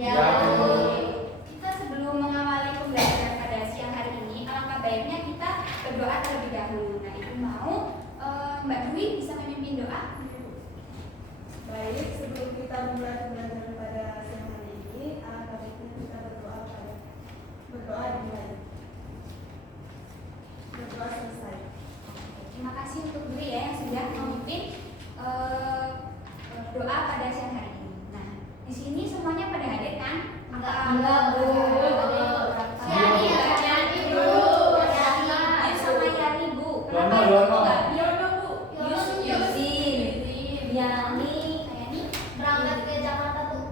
Ya. Kita sebelum mengawali pembelajaran pada siang hari ini, alangkah baiknya kita berdoa terlebih dahulu. Nah, Ibu mau Mbak Dwi bisa memimpin doa? Baik, sebelum kita memulai pembelajaran pada siang hari ini, alangkah baiknya kita berdoa dimulai. Berdoa selesai. Terima kasih untuk Dwi ya yang sudah memimpin doa pada siang hari ini. Nah, di sini semuanya pada hadir kan? Enggak, Bu. Yani, Bu. Yani sama Yani, Bu. Kenapa Ibu enggak? Yono, Bu. Yusin. Yani Yani berangkat ke Jakarta tuh.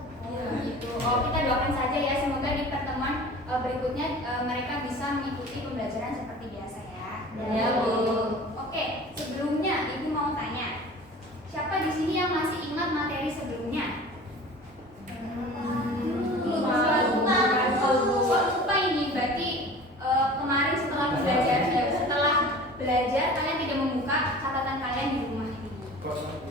gitu. Oh, kita doakan saja ya, semoga di pertemuan berikutnya mereka bisa mengikuti pembelajaran seperti biasa ya. Ya, Bu. Oke, sebelumnya Ibu mau tanya, siapa di sini yang masih ingat materi sebelumnya? Lupa ini berarti kemarin setelah belajar kalian tidak membuka catatan kalian di rumah ini.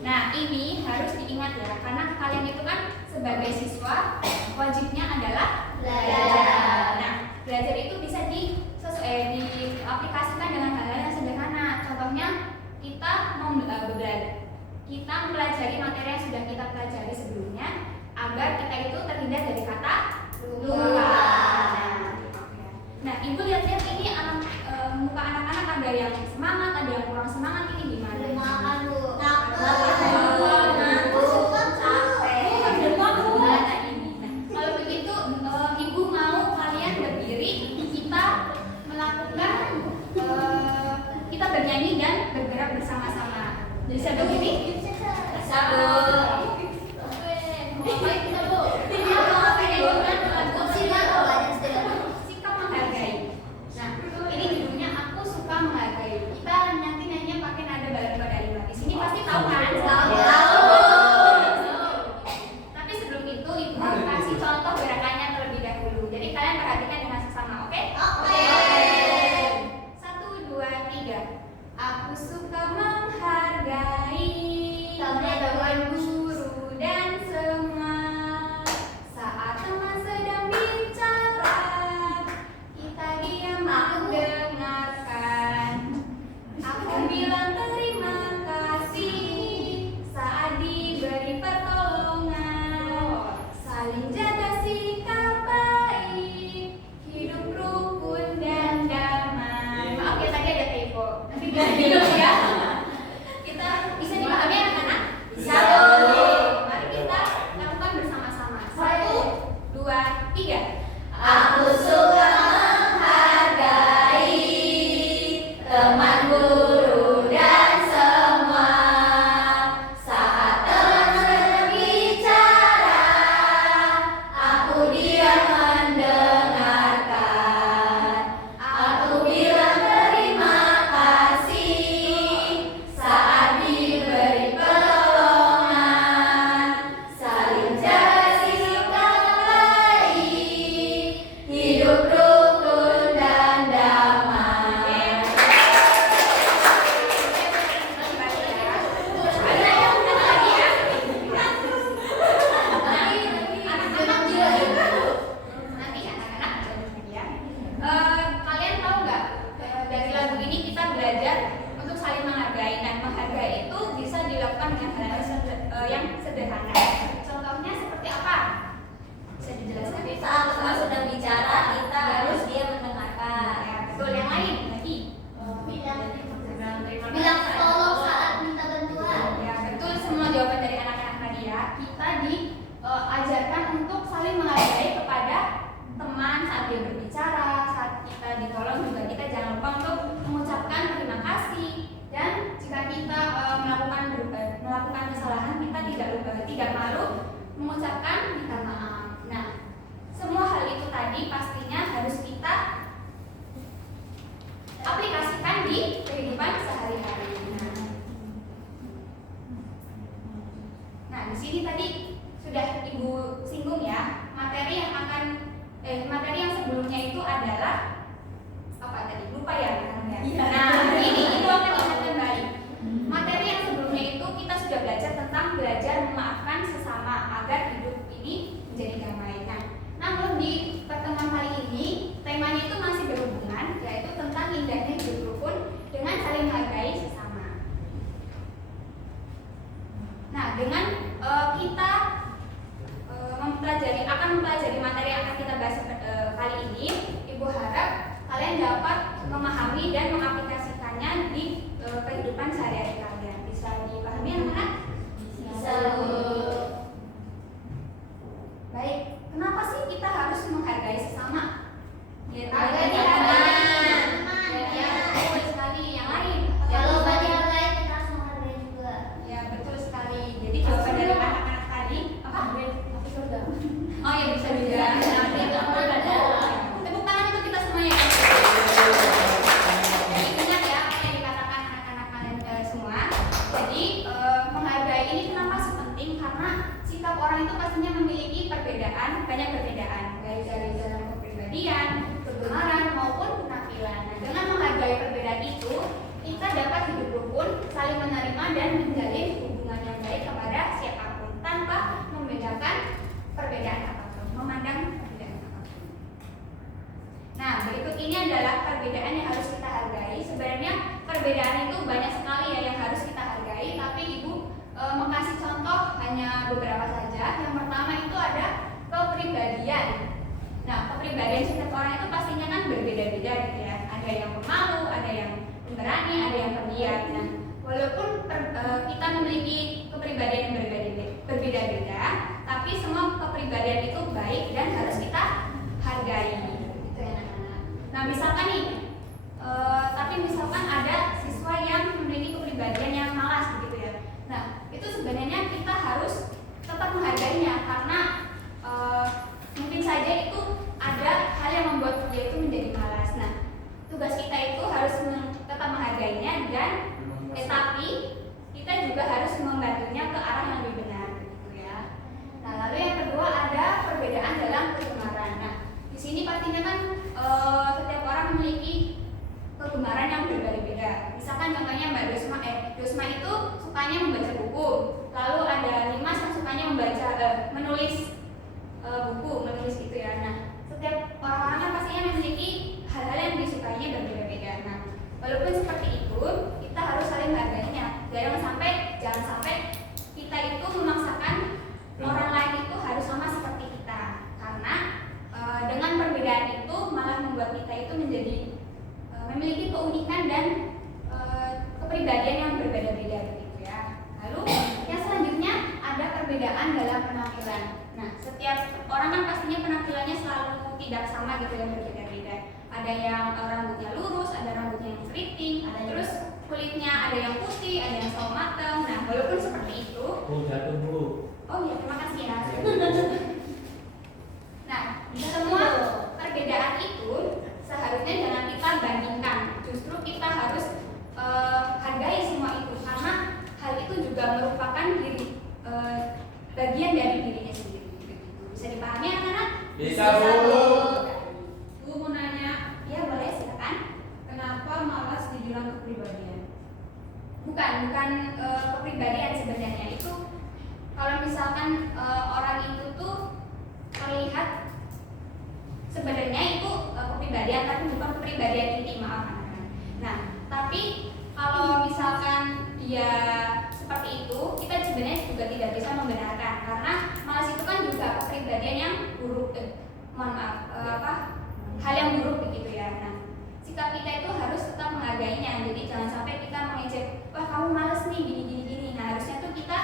Nah, ini harus diingat ya, karena kalian itu kan sebagai siswa wajibnya adalah belajar. Nah, belajar itu bisa diaplikasikan dengan hal-hal yang sederhana. Contohnya kita mempelajari materi yang sudah kita pelajari sebelumnya agar kita itu terhindar dari kata lupa. Nah, Ibu lihat-lihat ini muka anak-anak ada yang semangat, ada yang kurang semangat, ini gimana? Makan, Bu. Kalau begitu Ibu mau kalian berdiri, kita bernyanyi dan bergerak bersama-sama. Bisa berdiri? Sikap menghargai. Nah, ini judulnya Aku Suka Menghargai. Kita nanti nyanyi pakai nada balad pada lima. Di sini pasti tahu kan? Tapi sebelum itu Ibu kasih contoh gerakannya terlebih dahulu. Jadi kalian perhatikan dengan sesama, oke? Oke. 1, 2, 3. Aku suka menghargai teman-teman guru dan semua. Saat teman sedang bicara, kita diam mendengarkan. Aku bilang terima kasih saat diberi pertolongan. Saling jaga sikap baik, hidup rukun dan damai. Maaf ya tadi ada typo. Nanti bisa hidup ya. Kita bisa dipahami anak-anak? Bisa. Mari kita lakukan bersama-sama. 1, 2, 3. Aku suka menghargai teman guru dan semua. Saat teman sedang bicara, aku diam mendengarkan. Aku bilang terima kasih saat diberi pertolongan. Saling jaga sikap baik, hidup rukun dan damai. Kalian tahu nggak dari lagu ini kita belajar untuk saling menghargai. Nah, menghargai itu bisa dilakukan dengan hal-hal yang sederhana. Contohnya seperti apa? Bisa dijelaskan? Saat teman sedang bicara, kita harus dia mendengarkan. Ya, betul. Yang lain lagi? Bilang tolong saat minta bantuan. Ya, betul, semua jawaban dari anak-anak tadi ya. Kita diajarkan untuk saling menghargai kepada teman saat dia berbicara, saat kita ditolong juga kita jangan lupa untuk mengucapkan terima kasih. Dan jika kita melakukan kesalahan, kita tidak malu mengucapkan minta maaf. Nah, semua hal itu tadi pastinya harus kita aplikasikan di kehidupan sehari-hari. Nah, di sini tadi sudah Ibu singgung ya, materi yang sebelumnya itu adalah apa tadi? Lupa ya? Nah, ini Ibu akan ingat kembali. Materi yang sebelumnya itu kita sudah belajar tentang belajar memaafkan sesama agar hidup ini akan mempelajari materi yang akan kita bahas kali ini, Ibu harap kalian dapat memahami dan mengaplikasikannya di kehidupan sehari-hari kalian. Bisa dipahami anak-anak? Bisa. Baik, kenapa sih kita harus menghargai sesama? Agar Tadi teman. ya, betul sekali. Yang lain? Kalau banyak yang lain kita harus menghargai juga. Ya, betul sekali. Jadi jawaban dari anak-anak tadi apa? Oh ya, bisa juga. Tepuk tangan untuk kita semuanya. Jadi ingat ya apa yang dikatakan anak-anak kalian semua. Jadi menghargai ini kenapa sih penting? Karena sikap orang itu pastinya memiliki perbedaan, banyak perbedaan, baik dari dalam kepribadian, kegemaran maupun penampilan. Nah, dengan menghargai perbedaan itu, kita dapat hidup rukun, saling menerima dan menjalin hubungan yang baik kepada siapapun tanpa membedakan perbedaan apapun, memandang perbedaan apapun. Nah, berikut ini adalah perbedaan yang harus kita hargai. Sebenarnya perbedaan itu banyak sekali ya yang harus kita hargai, tapi Ibu mengasih contoh hanya beberapa saja. Yang pertama itu ada kepribadian. Nah, kepribadian setiap orang itu pastinya kan berbeda-beda gitu ya. Ada yang pemalu, ada yang pemberani, ada yang pendiam. Nah, walaupun kita memiliki kepribadian yang berbeda-beda, tapi semua kepribadian itu baik dan harus kita hargai. Gitu ya anak-anak. Nah, misalkan nih, tapi misalkan ada siswa yang memiliki kepribadian yang malas begitu ya. Nah, itu sebenarnya kita harus tetap menghargainya karena mungkin saja itu ada hal yang membuat dia itu menjadi malas. Nah, tugas kita itu harus tetap menghargainya dan tapi kita juga harus membantunya ke arah yang lebih benar gitu ya. Nah, lalu yang kedua ada perbedaan dalam kegemaran. Nah, di sini pastinya kan setiap orang memiliki kegemaran yang berbeda-beda. Misalkan contohnya Mbak Dosma itu sukanya membaca buku. Lalu ada Limas yang sukanya menulis buku, menulis gitu ya. Nah, setiap orang-orang pastinya memiliki hal-hal yang disukainya berbeda-beda. Nah, walaupun seperti itu, kita harus saling menghargainya. Jangan sampai kita itu memaksakan orang lain itu harus sama seperti kita. Karena dengan perbedaan itu malah membuat kita itu menjadi memiliki keunikan dan kepribadian yang berbeda-beda begitu ya. Lalu yang selanjutnya ada perbedaan dalam penampilan. Nah, setiap orang kan pastinya penampilannya selalu tidak sama gitu yang berbeda-beda. Ada yang rambutnya lurus, ada rambutnya yang keriting, ada terus kulitnya ada yang putih, ada yang sawo matang. Nah, walaupun seperti itu. Jatuh Bu. Oh iya, terima kasih ya. Nah, semua perbedaan itu seharusnya jangan kita bandingkan. Justru kita harus hargai semua itu karena hal itu juga merupakan bagian dari dirinya sendiri. Bisa dipahami anak-anak? Bisa Bu. Bu mau nanya, Ya boleh silakan. kenapa malas dibilang kepribadian? Bukan kepribadian sebenarnya itu. Kalau misalkan orang itu tuh terlihat sebenarnya itu kepribadian tapi bukan kepribadian inti, maaf anak-anak. Nah, tapi kalau misalkan dia seperti itu, kita sebenarnya juga tidak bisa membenarkan karena malas itu kan juga kepribadian yang buruk, hal yang buruk begitu ya. Nah, sikap kita itu harus tetap menghargainya. Jadi jangan sampai kita mengejek, wah kamu malas nih gini. Nah, harusnya tuh kita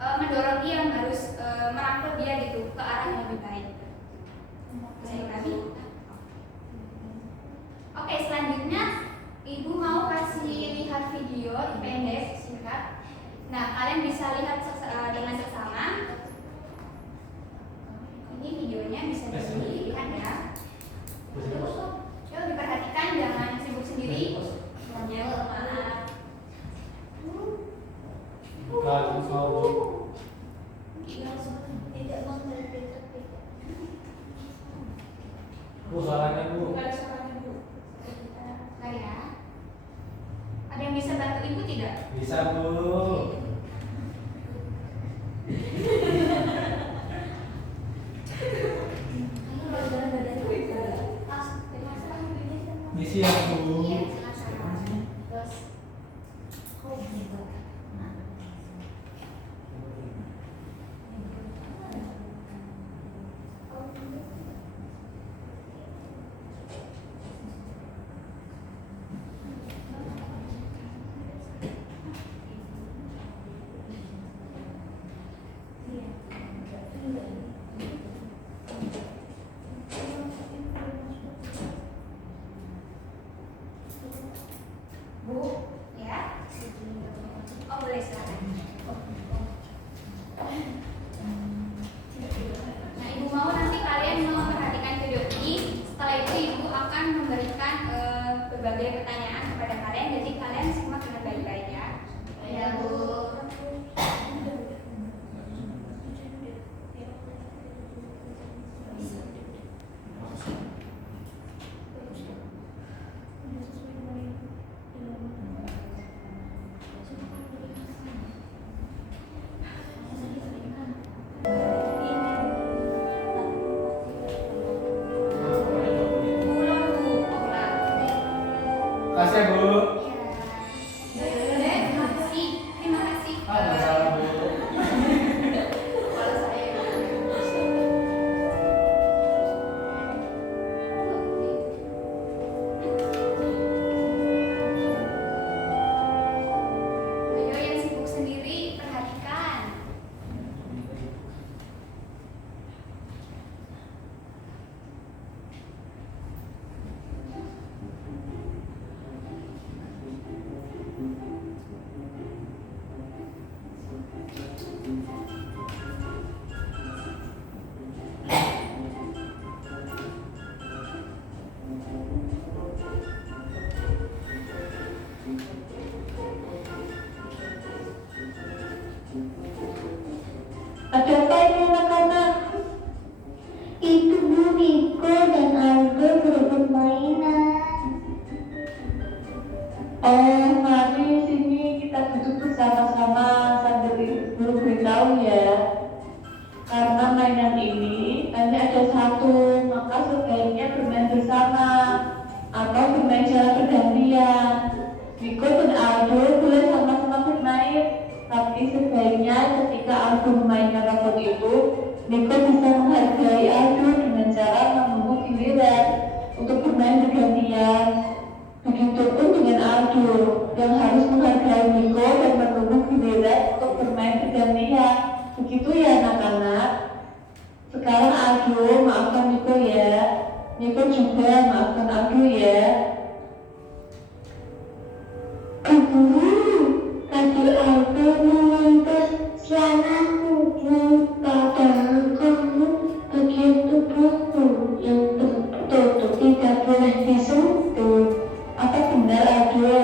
mendorong dia, harus merangkul dia gitu ke arah yang lebih baik. Bisa dipahami? Oke, selanjutnya Ibu mau kasih lihat video pendek singkat. Nah, kalian bisa lihat dengan seksama. Ini videonya bisa dilihat ya. Yuk diperhatikan, jangan sibuk sendiri. Ya, maaf. Tidak membedakan. Bu, suaranya Bu. Bukan suaranya Bu. Nah ya. Ada yang bisa bantu Ibu tidak? Bisa Bu. Misi ya Bu. Iya, silakan. Terus berbagai pertanyaan kepada kalian, jadi kalian simak dengan baik-baik ya. Ya, Bu. Ulang Bu, ulang. Kasih Bu. Iya. Terima kasih. Terima kasih. Ada salah Bu. Kalau saya ayo yang sibuk sendiri perhatikan. Ada apa ini anak-anak? Itu Bu Niko dan Aldo berebut mainan. Oh, mari sini kita duduk bersama-sama sambil Ibu beritahu ya. Karena mainan ini hanya ada satu, maka sebaiknya bermain bersama atau bermain secara bergantian. Niko dan Aldo boleh sama-sama bermain, tapi sebaiknya ketika Aldo memainkan robot itu, Niko bisa menghargai Aldo dengan cara menunggu giliran untuk bermain bergantian. Begitupun dengan Aldo yang harus menghargai Niko dan menunggu giliran untuk bermain bergantian. Begitu ya anak-anak. Sekarang Aldo maafkan Niko ya. Niko juga maafkan Aldo ya. Tadi Aldo meminta celana kuku, padahal kamu begitu buku yang tertutup tidak boleh disentuh. Apa benar Aldo?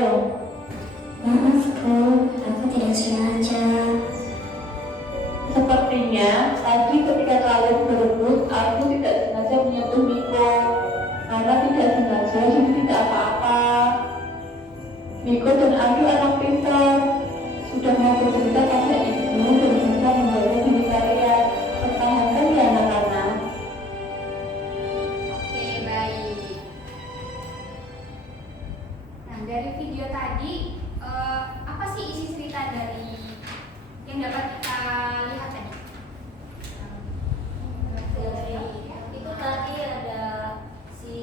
Maaf Bu, aku tidak sengaja. Sepertinya tadi ketika kalian berebut, Aldo tidak sengaja menyentuh Niko. Karena tidak sengaja, jadi tidak apa-apa. Niko dan Aldo anak pintar, sudah mau bercerita pada ibu dan bisa membawa diri kalian. Pertahankan ya anak-anak. Oke, baik. Nah, dari video tadi, apa sih isi cerita dari yang dapat kita lihat tadi? Itu tadi ada si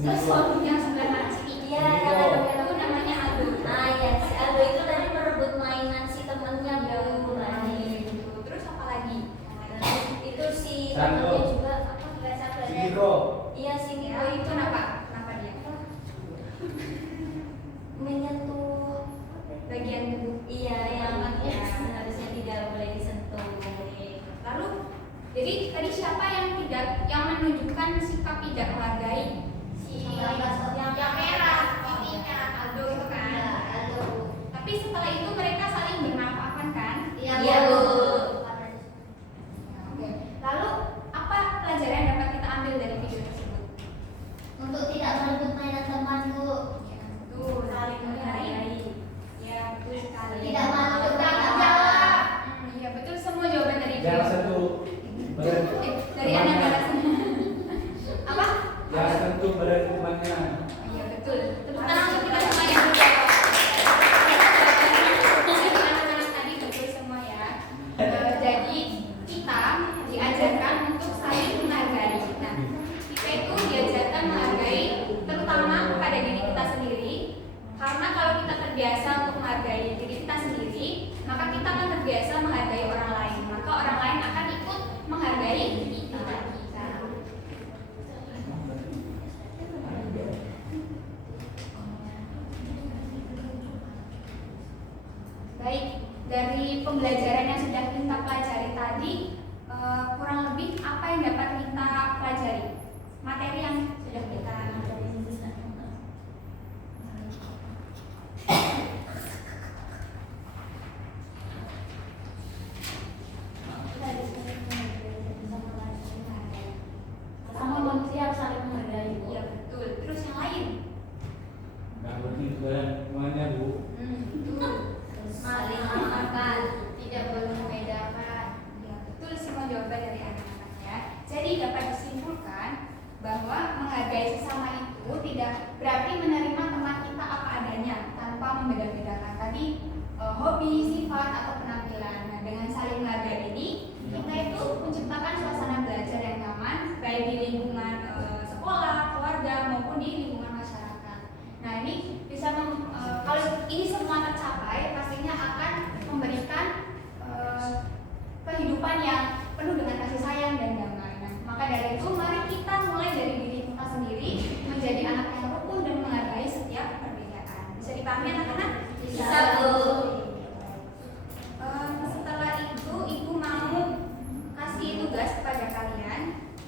Sesuatu yang sebelah mana sih? Iya, yang ada Itu namanya Aldo. Nah, ya si Aldo itu tadi merebut mainan si temennya Bu. Terus apa lagi? Itu si Sando. temennya juga apa nggak sabar Si ya? Niko. Iya si Niko Oh, itu itu kenapa? Kenapa dia? menyentuh Bagian tubuh. iya yang Ya. harusnya tidak boleh disentuh. Lalu, jadi tadi siapa yang menunjukkan sikap tidak menghargai? Yang merah, ininya Aldo itu kan. Tapi setelah itu mereka saling bermaafkan kan? Iya Bu. Oke. Lalu apa pelajaran yang dapat kita ambil dari video tersebut? Untuk tidak merebut mainan teman Bu. Ya, betul. Saling menghargai. Ya, betul sekali. Tidak malu bertanggung Jawab. jawab. Iya, betul semua jawaban dari Jangan video. sentuh. Badan Dari temannya. anak-anak semua. Apa? Jangan sentuh badan temannya. Iya, betul. Tepuk tangan untuk kita semua yang menjawab. Jadi anak-anak tadi betul semua ya. Jadi kita diajarkan untuk saling menghargai. Nah, kita itu diajarkan menghargai terutama kepada diri kita sendiri. Karena kalau kita terbiasa untuk menghargai diri kita sendiri, maka kita akan terbiasa menghargai orang lain. Maka orang lain akan ikut menghargai kita. Baik, dari pembelajaran yang sudah kita pelajari tadi, kurang lebih apa yang dapat kita pelajari? Materi yang sudah kita bahwa menghargai sesama itu tidak berarti menerima teman kita apa adanya tanpa membeda-bedakan tadi hobi, sifat atau penampilan. Nah, dengan saling menghargai ini kita itu menciptakan suasana belajar yang nyaman baik di lingkungan sekolah, keluarga maupun di lingkungan masyarakat. Nah, ini bisa kalau ini semua tercapai pastinya akan memberikan kehidupan yang penuh dengan kasih sayang dan damai. Nah, maka dari itu mari kita mulai dari diri kita sendiri menjadi anak yang rukun dan menghargai setiap perbedaan. Bisa dipahami anak-anak? Bisa, Bu. Setelah itu ibu mau kasih tugas kepada kalian.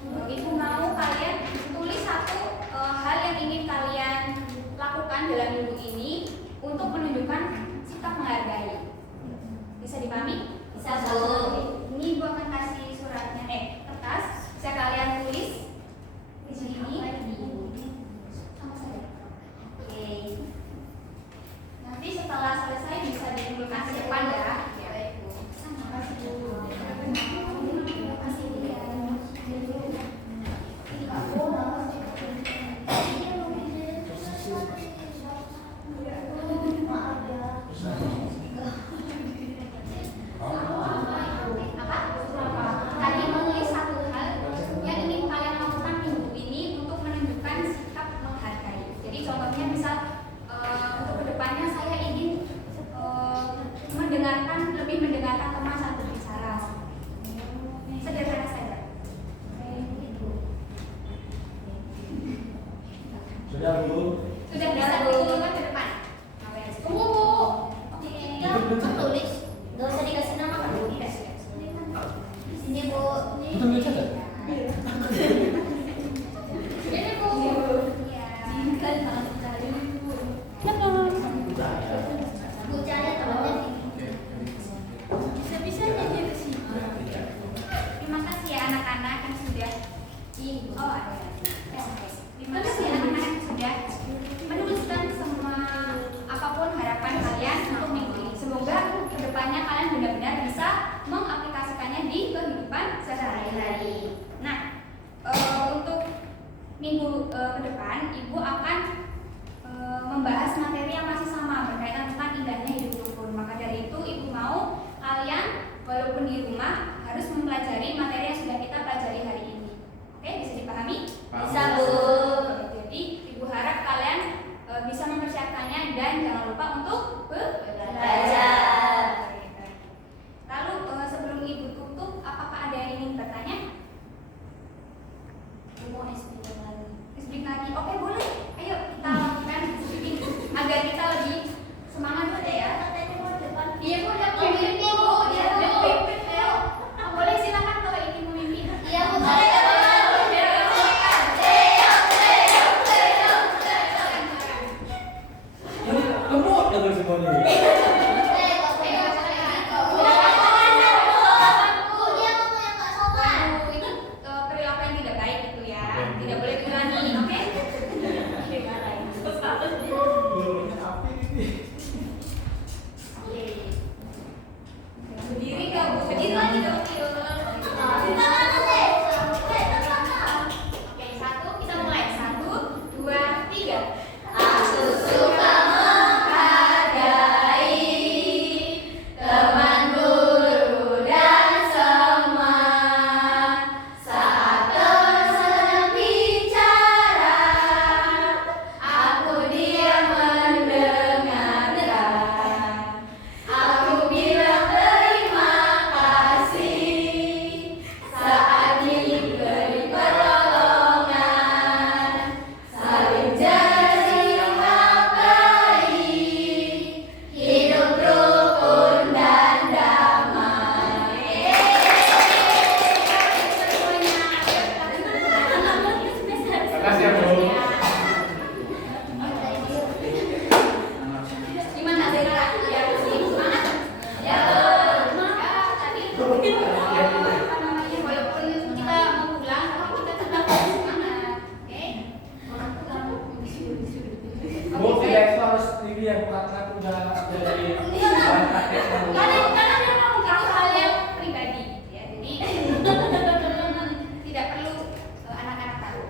Ibu mau kalian tulis satu hal yang ingin kalian lakukan dalam minggu ini untuk menunjukkan sikap menghargai. Bisa dipahami? Bisa, Bu. Ini ibu akan kasih suratnya, kertas. Bisa kalian tulis di sini. Sama saya. Oke. Nanti setelah selesai bisa dikumpulkan ke depan ya. Terima kasih Bu. Terima kasih ya. Tadi menulis satu hal yang ingin kalian lakukan minggu ini untuk menunjukkan sikap menghargai. Jadi contohnya misal untuk kedepannya saya ingin lebih mendengarkan teman saat berbicara. Sederhana saja. Sudah Bu. Sudah bisa dikumpulkan ke depan. Tunggu Bu. Oke. Tulis. Gak usah dikasih nama kan? Tidak, sudah. Sini, Bu. Itu lucu kan? Ini Bu. Iya. Bu cari temannya. Bisa-bisanya dia ke sini. Terima kasih ya anak-anak yang sudah ada. Terima kasih anak-anak yang sudah menuliskan semua apapun harapan kalian untuk minggu ini. Semoga kedepannya kalian benar-benar bisa mengaplikasikannya di kehidupan sehari-hari. Nah, untuk minggu ke depan ibu akan membahas materi yang masih sama berkaitan tentang indahnya hidup rukun. Maka dari itu ibu mau kalian walaupun di rumah harus mempelajari materi yang sudah kita pelajari hari ini. Oke, bisa dipahami? Bisa, Bu. Jadi ibu harap kalian bisa mempersiapkannya dan jangan lupa untuk Belajar. Lalu sebelum ibu tutup, apakah ada yang ingin bertanya? Mau explain lagi. Speak lagi. Oke, boleh. Ayo kita lakukan speaking agar kita lebih semangat aja ya. Iya Bu, udah memimpin Bu. Iya Bu. Ayo, boleh silakan kalau ingin memimpin. Iya, Bu. Boleh. Lembut dengar semuanya. Itu perilaku yang tidak baik gitu ya. Tidak boleh diulangi, oke? Berdiri nggak Bu? Berdiri lagi dong. Oke, satu, kita mulai. 1, 2, 3. Aku suka menghargai teman guru dan teman saat sedang bicara. Aku diam mendengarkan. Aku bilang terima kasih saat diberi pertolongan. Saling jadi menghargai hidup rukun dan damai. Makasih ya Bu. Gimana Zara? Ya, semangat? Ya, tadi apa namanya, walaupun kita mau pulang, tapi kita tetap harus semangat. Oke? Bu, tidak itu harus ini ya karena aku udah jadi bahan praktek. Karena memang itu hal yang pribadi, ya. Jadi tidak perlu anak-anak tahu.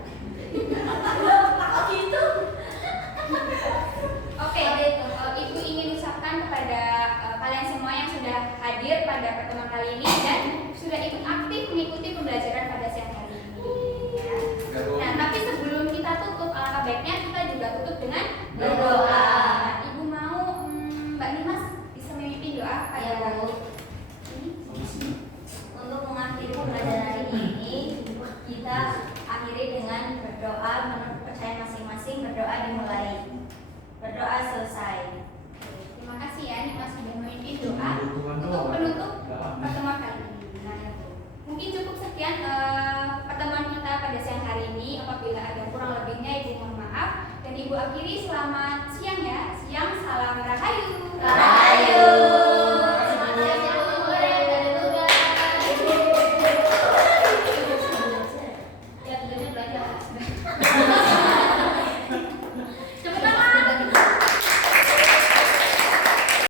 kita akhiri dengan berdoa menurut kepercayaan masing-masing. Berdoa dimulai. Berdoa selesai. Terima kasih ya, ini Mas sudah memimpin doa untuk penutup pertemuan kali ini. Nah, itu. Mungkin cukup sekian pertemuan kita pada siang hari ini. Apabila ada kurang lebihnya, Ibu mohon maaf. Dan Ibu akhiri selamat siang ya. Siang, salam rahayu. Rahayu. Ya, tentunya belajar.